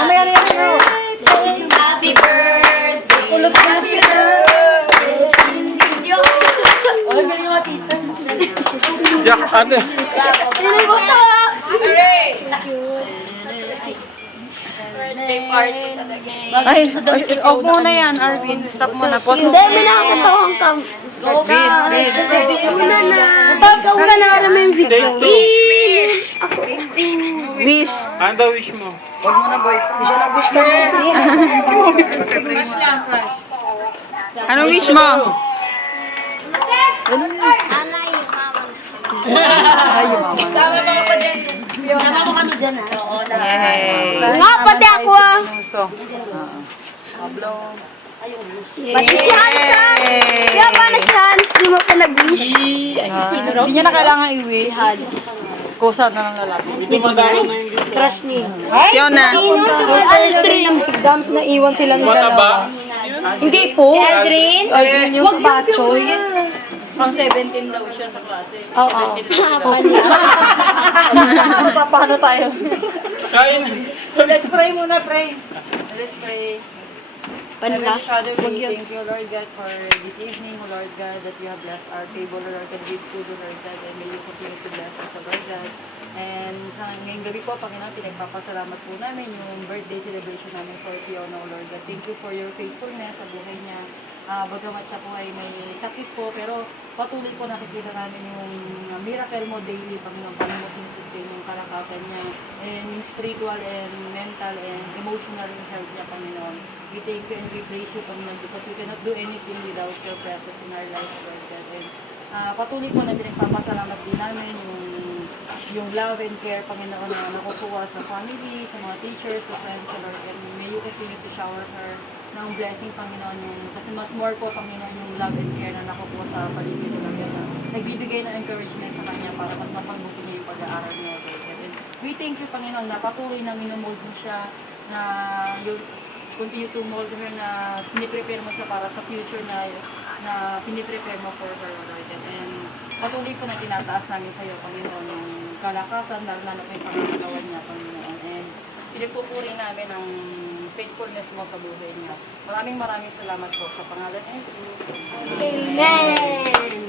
Mamaya na yan. Happy birthday. Ulog ka na. Ay, may mga teacher. Yak, ate. Sino ko to? Hooray! Birthday party talaga. Ay, off muna yan, Arvin. Stop muna. Pause mo. Hindi, may nakakatawang kam. Vince, Vince. Wala na. Wala na alam yung video. Wish. Ano daw wish mo? Huwag mo na, boy. Hindi siya nag-wish ka. Anong wish mo? Sama mga pa dyan. Sama mo kami dyan, ha? Oo na. Yay. Nga pati ako ah. Puso. Pati si Hans ah. Kaya paano si Hans? Di mo pa nag-wish? Hindi niya na kailangan i-wish. Kusa na ng lalaki. Crush ni. Fiona. Alas 3 ng exams na iwan silang Mata ba? Hindi po. Si Aldrin? Aldrin yung bachoy. Pang 17 daw siya sa klase. Oo. Panas. Paano tayo? Kain. Let's pray muna, pray. Let's pray. Panas. Father, we thank you, Lord God, for this evening, O Lord God, that you have blessed our table, Lord God, with food, O Lord God, and may you continue to bless us, O Lord God. And ngayong gabi po, Panginoon, pinagpapasalamat po namin yung birthday celebration namin for Fiona, O Lord God. Thank you for your faithfulness sa buhay niya. Bagamat siya po ay may sakit po, pero patuloy po nakikita namin yung miracle mo daily, Panginoon, paano mo sinusustain yung kalakasan niya, and yung spiritual and mental and emotional health niya, Panginoon. We thank you and we praise you, Panginoon, because we cannot do anything without your presence in our lives, Lord God. And patuloy po na pinagpapasalamat din namin yung love and care, Panginoon, na nakukuha sa family, sa mga teachers, sa friends, Lord, and may you continue to shower her ng blessing, Panginoon, kasi mas more po, Panginoon, yung love and care na nakukuha sa paligid ng na nagbibigay ng encouragement sa kanya para mas mapagbuti niya yung pag-aaral niya, Lord. And we thank you, Panginoon, na patuloy na minumold mo siya, na yung continue to mold her, na piniprepare mo siya para sa future na piniprepare mo for her, Lord. And patuloy po na tinataas namin sa iyo, Panginoon, yung kalakasan, lalo po yung pangangalawan niya, Panginoon. And pinagpupuri namin ang faithfulness mo sa buhay niya. Maraming salamat po sa pangalan ng Jesus. Amen.